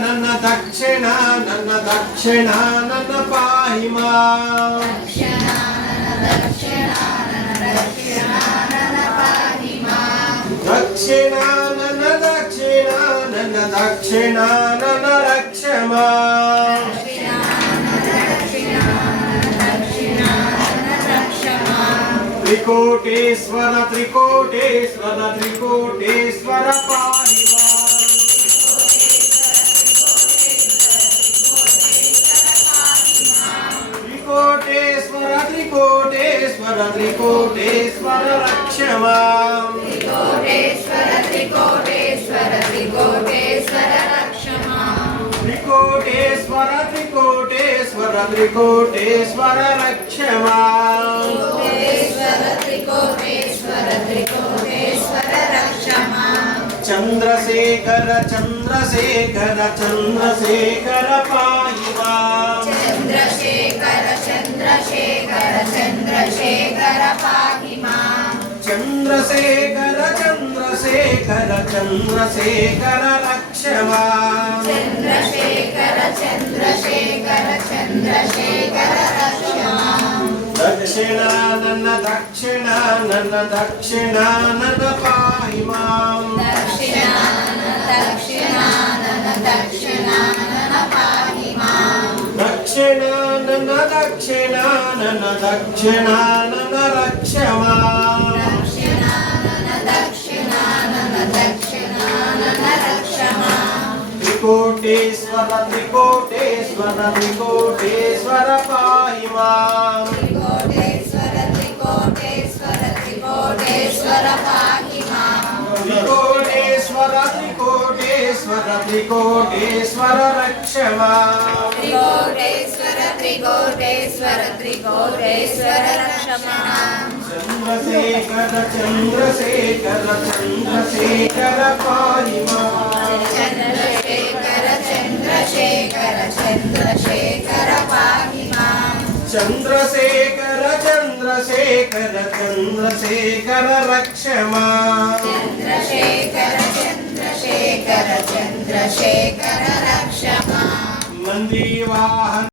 ನನ್ನ ದಕ್ಷಿಣ ನನ್ನ ದಕ್ಷಿಣ ನನ್ನ ಪಾಹಿ ಮಾಂ ದಕ್ಷಿಣ ನನ್ನ ದಕ್ಷಿಣ ನನ್ನ ದಕ್ಷಿಣ ನನ್ನ ರಕ್ಷ ಮಾಂ ತ್ರಿಕೋಟೇಶ್ವರ ತ್ರಿಕೋಟೇಶ್ವರ ತ್ರಿಕೋಟೇಶ್ವರ ಪಾಹಿ ಮಾಂ ತ್ರಿಕೋಟೇಶ್ವರ ತ್ರಿಕೋಟೇಶ್ವರ ತ್ರಿಕೋಟೇಶ್ವರ ರಕ್ಷ ಮಾಂ ತ್ರಿಕೋಟೇಶ್ವರ ತ್ರಿಕೋಟೇಶ್ವರ ತ್ರಿಕೋಟೇಶ್ವರ ರಕ್ಷ ಮಾಂ ತ್ರಿಕೋಟೇಶ್ವರ ತ್ರಿಕೋಟೇಶ್ವರ ತ್ರಿಕೋಟೇಶ್ವರ ರಕ್ಷ ಮಾಂ ಚಂದ್ರಶೇಖರ ಚಂದ್ರಶೇಖರ ಚಂದ್ರಶೇಖರ ಪಾಹಿ ಮಾಂ ಚಂದ್ರಶೇಖರ ಚಂದ್ರಶೇಖರ ಚಂದ್ರಶೇಖರ ಪಾಹಿ ಮಾಂ ಚಂದ್ರಶೇಖರ ಚಂದ್ರಶೇಖರ ಚಂದ್ರಶೇಖರ ರಕ್ಷ ಮಾಂ ಚಂದ್ರಶೇಖರ ಚಂದ್ರಶೇಖರ ಚಂದ್ರಶೇಖರ ರಕ್ಷ ಮಾಂ ದಕ್ಷಿಣ ನನ್ನ ದಕ್ಷಿಣ ನನ್ನ ದಕ್ಷಿಣ ನನ್ನ ಪಾಹಿ ಮಾಂ ದಕ್ಷಿಣ ದಕ್ಷಿಣ ನನ್ನ ದಕ್ಷಿಣ ನನ್ನ ಪಾಹಿ ಮಾಂ ದಕ್ಷಿಣ ನನ್ನ ದಕ್ಷಿಣ ನನ್ನ ದಕ್ಷಿಣ ನನ್ನ ರಕ್ಷ ಮಾಂ ದಕ್ಷಿಣ ನನ್ನ ದಕ್ಷಿಣ ನನ್ನ ದಕ್ಷಿಣ ನನ್ನ ರಕ್ಷ ಮಾಂ ತ್ರಿಕೋಟೇಶ್ವರ ತ್ರಿಕೋಟೇಶ್ವರ ತ್ರಿಕೋಟೇಶ್ವರ ಪಾಹಿ ಮಾಂ ತ್ರಿಕೋಟೇಶ್ವರ ತ್ರಿಕೋಟೇಶ್ವರ ತ್ರಿಕೋಟೇಶ್ವರ ಪಾಹಿ ಮಾಂ ತ್ರಿಕೋಟೇಶ್ವರ ತ್ರಿಕೋಟೇಶ್ವರ ತ್ರಿಕೋಟೇಶ್ವರ ರಕ್ಷ ಮಾಂ ತ್ರಿಕೋಟೇಶ್ವರ ತ್ರಿಕೋಟೇಶ್ವರ ತ್ರಿಕೋಟೇಶ್ವರ ರಕ್ಷ ಮಾಂ ಚಂದ್ರಶೇಖರ ಚಂದ್ರಶೇಖರ ಚಂದ್ರಶೇಖರ ಪಾಹಿ ಮಾಂ ಚಂದ್ರಶೇಖರ ಚಂದ್ರಶೇಖರ ಚಂದ್ರಶೇಖರ ಪಾಹಿ ಮಾಂ ಚಂದ್ರಶೇಖರ ಚಂದ್ರಶೇಖರ ಚಂದ್ರಶೇಖರ ರಕ್ಷ ಮಾಂ ಚಂದ್ರಶೇಖರ ಚಂದ್ರಶೇಖರ ಚಂದ್ರಶೇಖರ ರಕ್ಷ ಮಾಂ ಮಂದಿವಾಹನ